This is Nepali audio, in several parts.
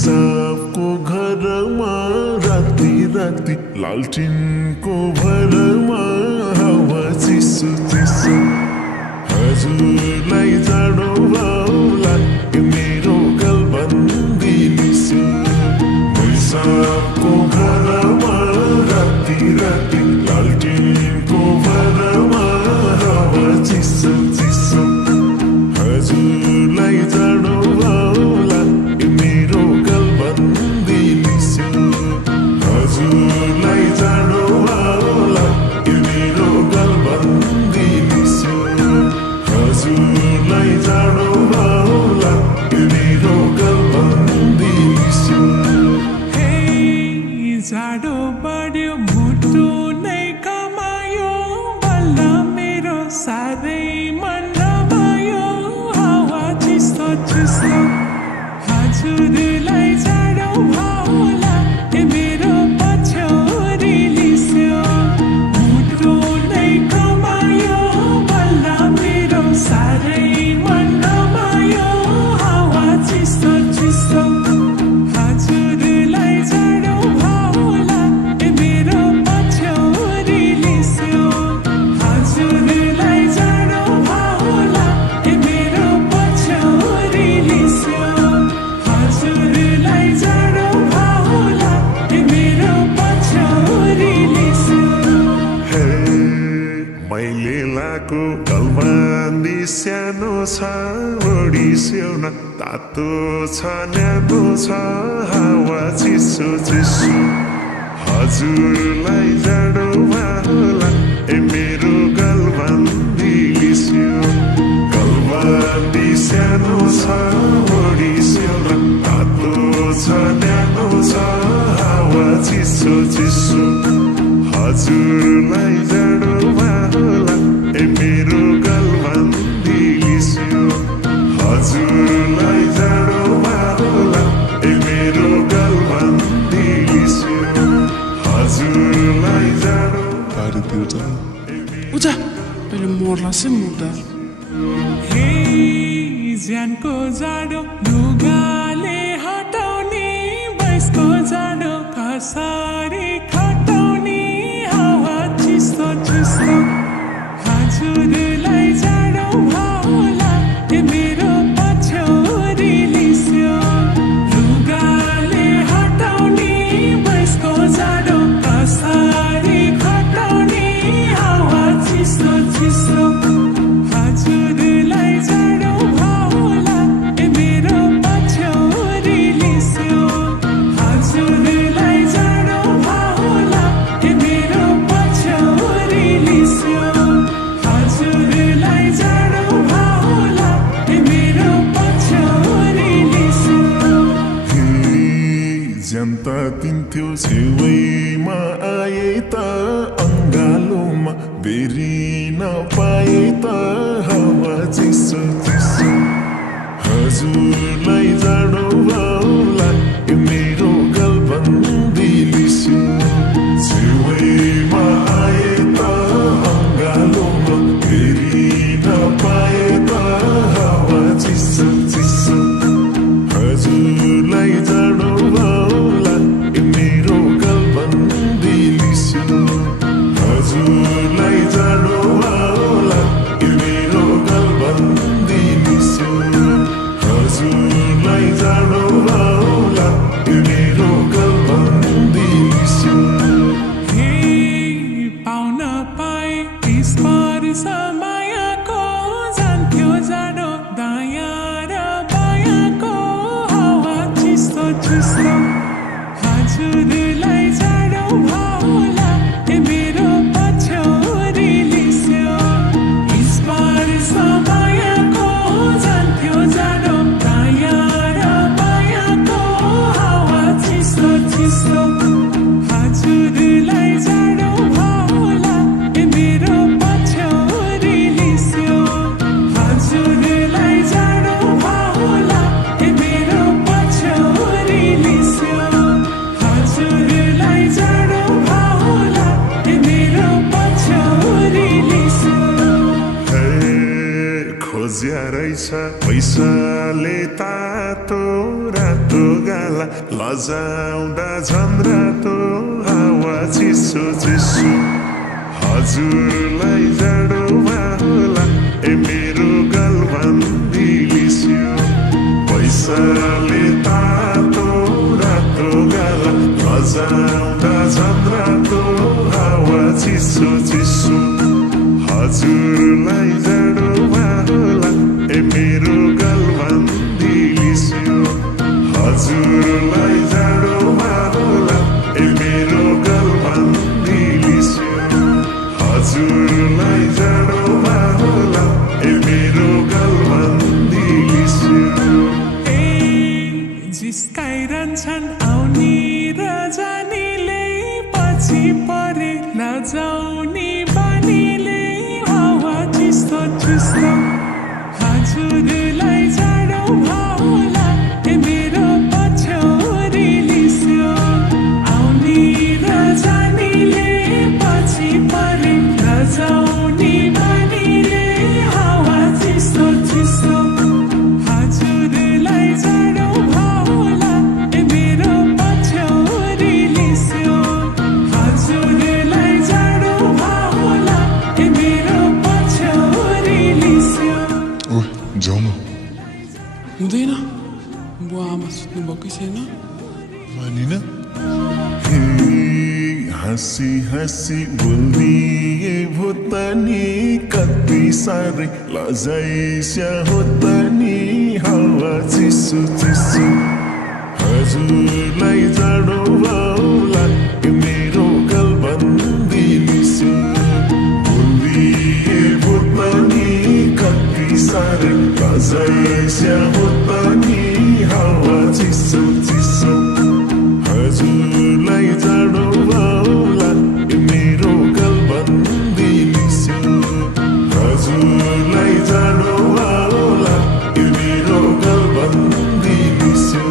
सबको घरमा राति राति लालटिनको भरमा हावा चिसो चिसो हजुरलाई जाडो भाउला मेरो गलबन्दी लिसो सबको घरमा राति राति लालटिनको भरमा हावा चिसो चिसो हजुरलाई जाडो भाउला मेरो गलबन्दी लिसो हजुरलाई जाडो भाउला मेरो गलबन्दी लिसो हजुरलाई जाडो भाउला मेरो गलबन्दी लिसो जाडो बढ्यो मुटु नै कमायो बल्ल मेरो साह्रै मन रमायो हावा चिसो चिसो हजुरलाई जाडो भाउला मेरो पछ्यौरी लिस्यो मुटु नै कमायो बल्ल मेरो साह्रै मन रमायो हावा चिसो चिसो हजुरलाई जाडो भाउला मेरो पछ्यौरी लिस्यो हजुरलाई जाडो भाउला मेरो पछ्यौरी लिस्यो हजुरलाई जाडो भाउला मेरो पछ्यौरी लिस्यो मैले लाको गलबन्दी सानो छ ओडिस्यो न तातो छ न्यानो छ हावा चिसो चिसो हजुरलाई जाडो भाउला मेरो गलबन्दी लिस्यो गलबन्दी सानो छ ओडिस्यो न तातो छ न्यानो छ हावा चिसो चिसो हजुरलाई जाडो भाउला मेरो गलबन्दी लिस्यो हजुरलाई जाडो भाउला मेरो गलबन्दी लिस्यो हजुरलाई जाडो उजा पहिले मर्ला से मुर्दा ज्यानको जाडो लुगाले हटाउने बैसको जाडो कसरी खटाउने हावा चिसो चिसो हजुरलाई जाडो भाउला मेरो पछ्यौरी लिस्यो लुगाले हटाउने बैसको जाडो कसरी खटाउने हावा चिसो चिसो हजुरलाई जाडो भाउला मेरो पछ्यौरी लिस्यो हजुरलाई जाडो भाउला मेरो पछ्यौरी लिस्यो हजुरलाई जाडो भाउला मेरो पछ्यौरी लिस्यो जनता तिन्थ्यो छेउमा आए त अङ्गालोमा बेरी नपाए त हावा चिसो चिसो हजुरलाई जाडो भाउला मेरो गलबन्दी लिस्यो छेउमा आए त अङ्गालोमा बेरी नपाए त हावा चिसो चिसो हजुरलाई जाडो भाउला मेरो गलबन्दी लिस्यो हजुरलाई जाडो भाउला मेरो गलबन्दी लिस्यो हजुरलाई जाडो पैसाले तातो रातो गाला लजाउँदा झन् रातो हावा चिसो चिसो हजुरलाई जाडोमा होला ए मेरो गलबन्दी लिस्यो पैसाले तातो रातो गाला लजाउँदा झन् रातो हावा चिसो चिसो हजुरलाई जाडोमा होला ए मेरो गलबन्दी लिस्यो हजुरलाई जाडोमा होला ए मेरो गलबन्दी लिस्यो हजुरलाई जाडोमा होला ए मेरो गलबन्दी लिस्यो जिस्काइरहन्छन् आउने र जानेले पछि परे नजाउने बानीले हावा चिस्तो चिस्तो हजुरलाई जाडो होला ए मेरो पछ्यौरी लिस्यो आउने र जानेले पछि परे नजाउने बानीले हावा चिस्तो चिस्तो हजुरलाई जाडो होला ए मेरो पछ्यौरी लिस्यो हजुरलाई जाडो होला ए मेरो पछ्यौरी लिस्यो ओ जाउँ न हुँदैन बुवा आमा सुत्नु भएकै छैन मानिन हँसी हँसी बोलिए भूतनी कति साह्रै लजाइस्या होतनी हावा चिसो चिसो हजुरलाई जाडो होला ए मेरो गलबन्दी लिस्यो बोलिए भूतनी कति साह्रै लजाइस्या होतनी हावा चिसो चिसो हजुरलाई जाडो होला ए मेरो गलबन्दी लिस्यो हजुरलाई जाडो होला ए मेरो गलबन्दी लिस्यो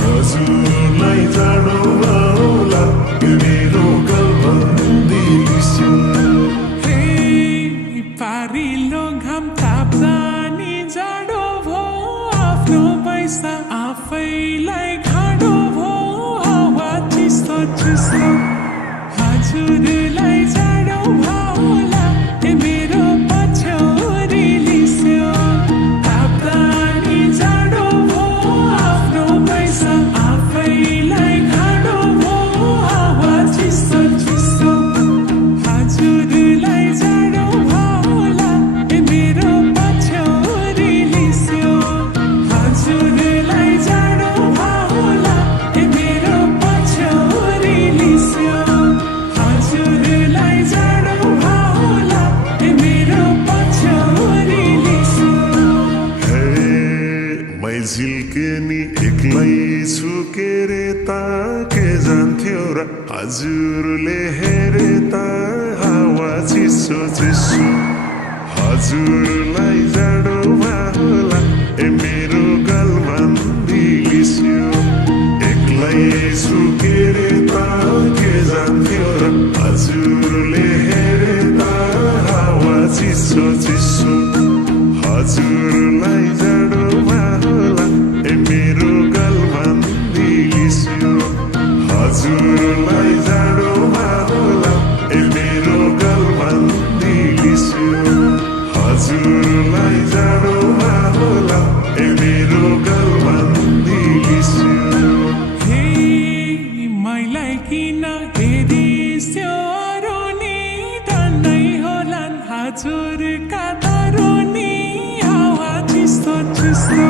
हजुरलाई जाडो होला ए मेरो गलबन्दी लिस्यो पारिलो घाम ताप्दा नि जाडो भो आफ्नो पैसा आफैलाई खाडो भो हावा चिस्तो चिस्तो हजुरलाई जाडो होला ए मेरो पछ्यौरी लिस्यो ताप्दा नि जाडो भो आफ्नो पैसा आफैलाई खाडो भो हावा चिस्तो चिस्तो हजुरलाई जाडो होला ए मेरो पछ्यौरी लिस्यो हजुरलाई जाडो होला ए मेरो पछ्यौरी लिस्यो हजुरलाई जाडो होला ए मेरो पछ्यौरी लिस्यो हे मै झिल्किनी एक्लै छु के रे ता के जान्थ्यो र हजुरले हेरे ता हावा चिसो चिसो हजुरलाई जाडोमा होला ए मेरो गलबन्दी लिस्यो एक्लै छु के रे ता के जान्थ्यो र हजुरले हेरे ता हावा चिसो चिसो हजुरलाई जाडोमा होला ए मेरो गलबन्दी लिस्यो हजुरलाई जाडोमा होला ए मेरो गलबन्दी लिस्यो हजुरलाई जाडोमा होला ए मेरो गलबन्दी लिस्यो हे मैलाई किन हेरिस्यो अरू नि धन्दै होलान् हजुरका दारू नि हावा चिस्तो चिस्तो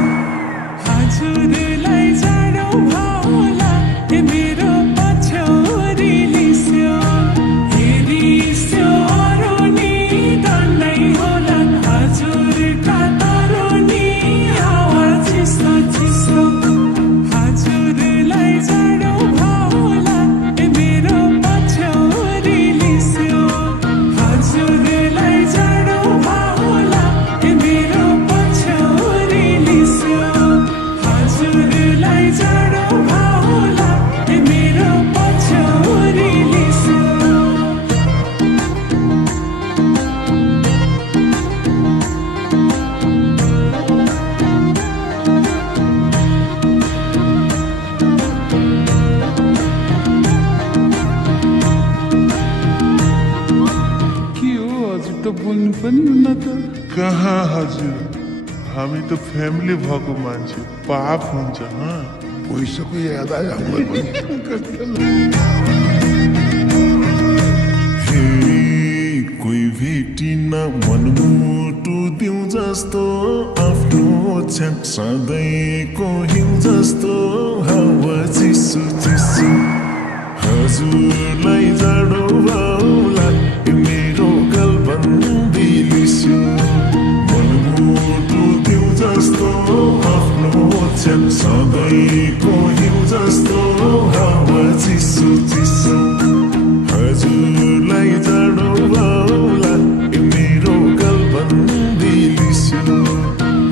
हजुरलाई जाडो होला ए मेरो पछ्यौरी लिस्यो हेरिस्यो अरू नि धन्दै होलान् हजुरका दारू नि हावा चिस्तो चिस्तो हजुरलाई जाडो होला ए मेरो पछ्यौरी लिस्यो हजुरलाई जाडो होला ए मेरो पछ्यौरी लिस्यो हजुर पनि हुन त कहाँ हजुर हामी त फ्यामिली भएको मान्छे पाप हुन्छ पैसाको याद आयो हामीलाई पनि हे कोही भेटिन मनमुटु दिउँ जस्तो आफ्नो छ्याप सधैँको हिउँ जस्तो हावा चिसो चिसो हजुरलाई जाडो भाउला मेरो गलबन्दी लिस्यो मनमुटु दिउँ जस्तो आफ्नो छ्याप सधैँको हिउँ जस्तो हावा चिसो चिसो हजुरलाई जाडो भाउला मेरो गलबन्दी लिस्यो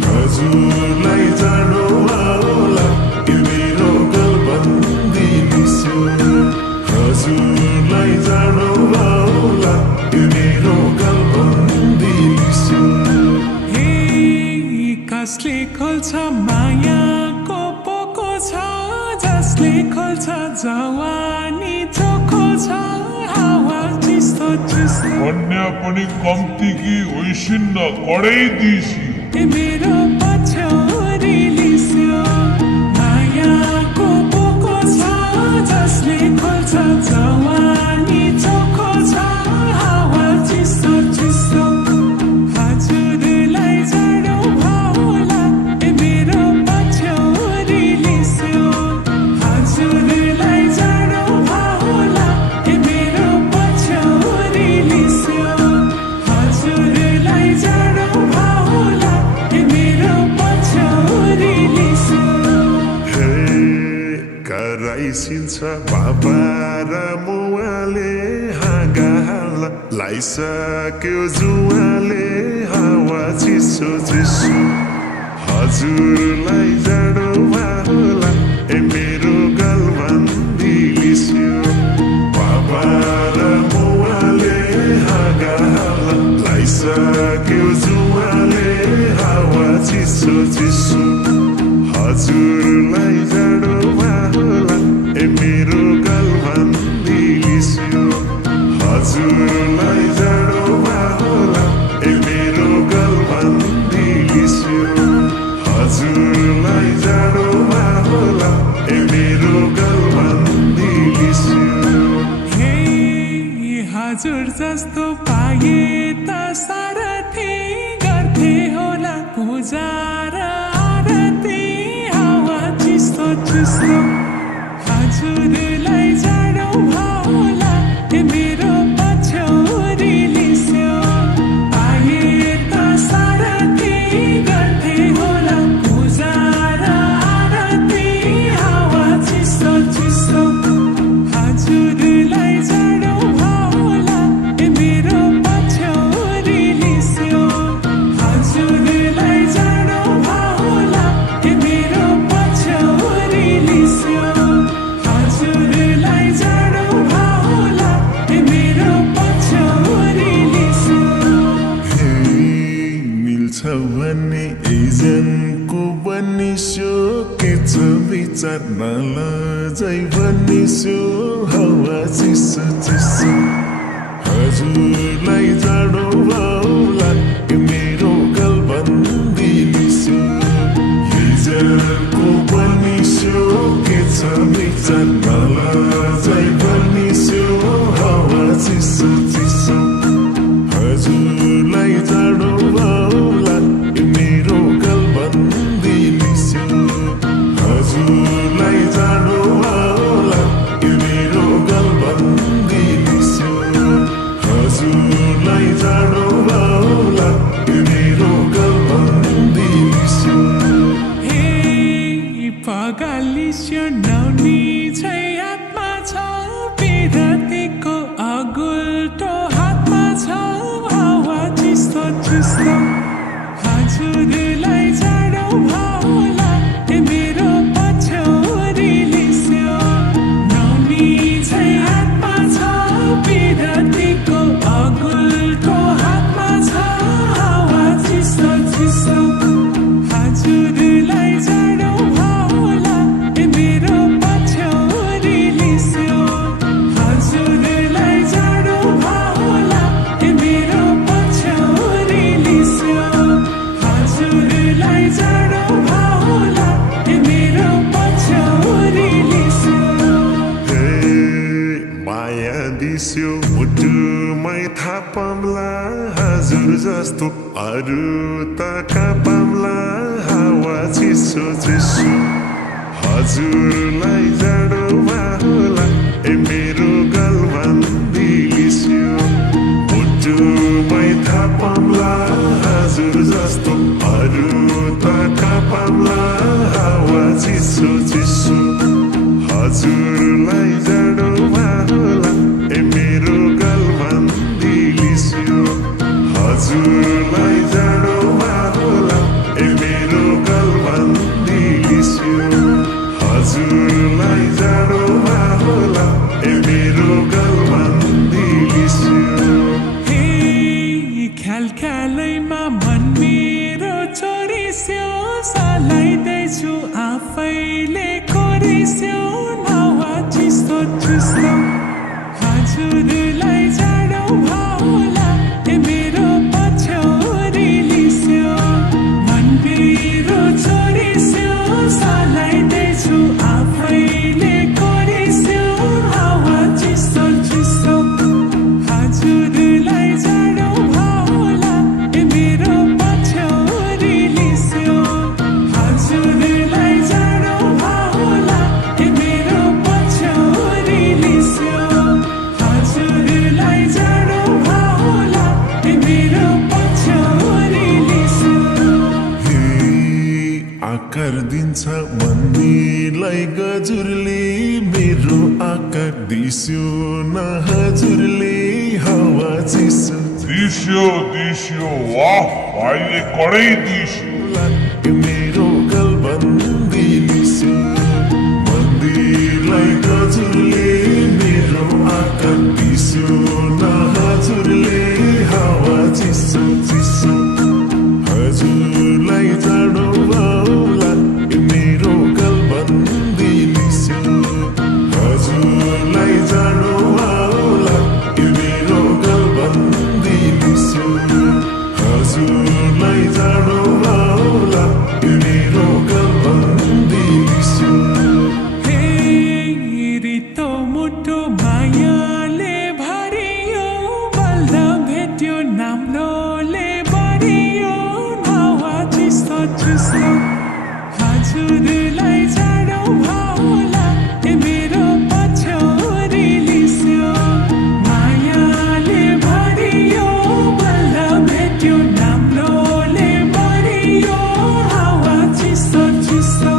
हजुरलाई जाडो भाउला मेरो गलबन्दी लिस्यो हजुरलाई जाडो भाउला मेरो गलबन्दी लिस्यो हे कसले खोल्छ मायाको पोको छ जसले खोल्छ जवानी चोखो छ हावा चिस्तो चिस्तो कन्या पनि कम्ती कि होइसिन्न कडै दिसी ए मेरो पछ्यौरी लिस्यो मायाको पोको छ जसले खोल्छ जवानी चोखो छ हावा चिस्तो चिस्तो हजुरलाई जाडो भाउला ए मेरो पछ्यौरी लिस्यो हजुरलाई जाडो भाउला ए मेरो पछ्यौरी लिस्यो हजुरलाई जाडो भाउला ए मेरो पछ्यौरी लिस्यो हे कराइसिन्छ बाबा र मुवाले हाँगा हाल्न लाइसक्यो जुवाले हावा चिसो चिसो हजुरलाई जाडो भाउला ए मेरो गलबन्दी लिस्यो बाबा र मुवाले हाँगा हाल्न लाइसक्यो जुवाले हावा चिसो चिसो हजुरलाई जाडो भाउला ए मेरो गलबन्दी लिस्यो हजुरलाई जाडो भाउला ए मेरो गलबन्दी लिस्यो हजुरलाई जाडो भाउला ए मेरो गलबन्दी लिस्यो हे हजुर जस्तो पाए त सारथी गर्थे होला पूजा र आरती हावा चिस्तो चिस्तो हजुरलाई जाडो भाउला ए मेरो पछ्यौरी लिस्यो पाए त सारथी गर्थे होला पूजा र आरती हावा चिस्तो चिस्तो हजुरलाई जाडो भाउला ए मेरो पछ्यौरी लिस्यो हजुरलाई जाडो भाउला ए मेरो पछ्यौरी लिस्यो हजुरलाई जाडो भाउला ए मेरो पछ्यौरी लिस्यो हे मिल्छ भन्ने एजेन्टको बनिस्यो के छ विचार नलजाइ बनिस्यो हावा चिसो चिसो हजुरलाई जाडो भाउला ए मेरो गलबन्दी लिस्यो एजेन्टको बनिस्यो के छ विचार नलजाइ बनिस्यो हावा चिसो चिसो हजुरलाई जाडो भाउला ए मेरो गलबन्दी लिस्यो हजुरलाई जाडो भाउला ए मेरो गलबन्दी लिस्यो हजुरलाई जाडो भाउला ए मेरो गलबन्दी लिस्यो हे पगालिस्यो नौनी छै हातमा छ विरतीको अगुल्टो हातमा छ हावा चिस्तो चिस्तो हजुरलाई जाडो भाउला ए मेरो पछ्यौरी लिस्यो नौनी छै हातमा छ विरतीको अगुल्टो हातमा छ हावा चिस्तो चिस्तो हजुरलाई जाडो भाउला ए मेरो पछ्यौरी लिस्यो हजुर अरू त कापाम्ला हावा चिसो चिसो हजुरलाई जाडोमा होला ए मेरो गलबन्दी लिस्यो मुटुमै थापाम्ला हजुर जस्तो अरू त कापाम्ला हावा चिसो चिसो हजुरलाई जाडोमा होला ए मेरो गलबन्दी लिस्यो हजुरलाई जाडोमा होला ए मेरो गलबन्दी लिस्यो हजुरलाई जाडोमा होला ए मेरो गलबन्दी लिस्यो हे ख्याल ख्यालैमा मन मेरो छोडिस्यो सलाइँदैछु आफैले कोरिस्यो नावा चिस्तो चिस्तो हजुरलाई जाडो होला ए मेरो पछ्यौरी लिस्यो मन मेरो छोडिस्यो सलाइँदैछु आफैले कोरिस्यो हावा चिस्तो चिस्तो हजुरलाई जाडो होला ए मेरो पछ्यौरी लिस्यो हजुरलाई जाडो होला ए मेरो पछ्यौरी लिस्यो हजुरलाई जाडो होला ए मेरो पछ्यौरी लिस्यो हे आकार दिन्छ मन्दिरलाई गजुरले मेरो आकार दिस्यो न हजुरले हावा चिसो दिस्यो दिस्यो वाह भाइले कडै दिस्यो मेरो गलबन्दी लिस्यो मन्दिरलाई गजुरले मेरो आकार दिस्यो न हजुरले हावा चिसो चिसो हजुरलाई जाडो होला ए मेरो गलबन्दी लिस्यो हजुरलाई जाडो होला ए मेरो गलबन्दी लिस्यो हजुरलाई जाडो होला ए मेरो गलबन्दी लिस्यो हे रित्तो मुटु मायाले भरियो बल्ल भेट्यो नाम्लोले बढियो नावा चिस्तो चिस्तो हजुरलाई जाडो होला ए मेरो पछ्यौरी लिस्यो मायाले भरियो बल्ल भेट्यो नाम्लोले बढियो हावा चिस्तो चिस्तो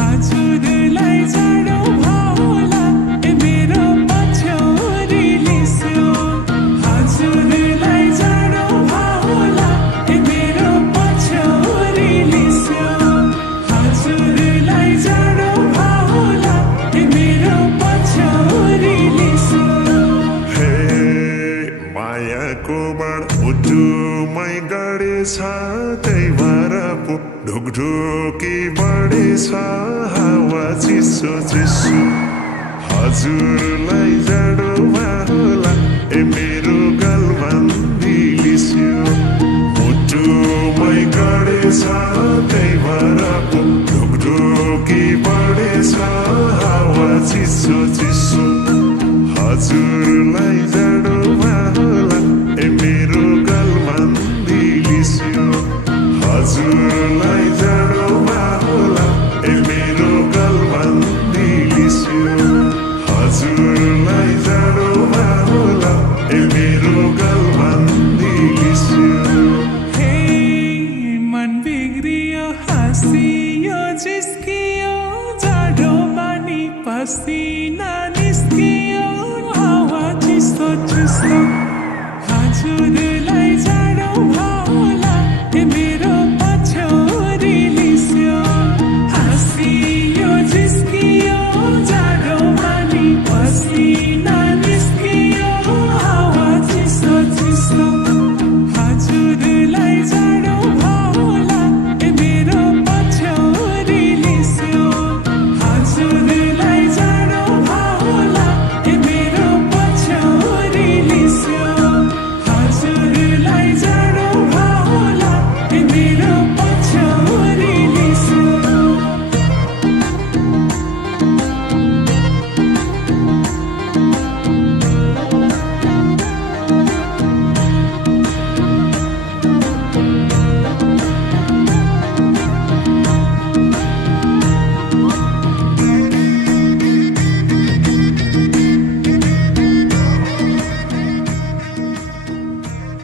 हजुरलाई जाडो होला ए मेरो पछ्यौरी लिस्यो हजुरलाई जाडो होला ए मेरो पछ्यौरी लिस्यो हजुरलाई जाडो होला ए मेरो पछ्यौरी लिस्यो हे मायाको बाण मुटुमै गडेछ त्यही भएर पो ढुकढुकी बढेछ हावा चिसो चिसो हजुरलाई जाडोमा होला ए मेरो गलबन्दी लिस्यो मुटुमै गडेछ त्यही भएर पो ढुकढुकी बढेछ हावा चिसो चिसो हजुरलाई जाडोमा होला ए मेरो गलबन्दी लिस्यो हजुरलाई जाडोमा होला ए मेरो गलबन्दी लिस्यो हजुरलाई जाडोमा होला ए मेरो गलबन्दी लिस्यो हे मन बिग्रियो हाँसियो जिस्कियो जाडो बानी पसिना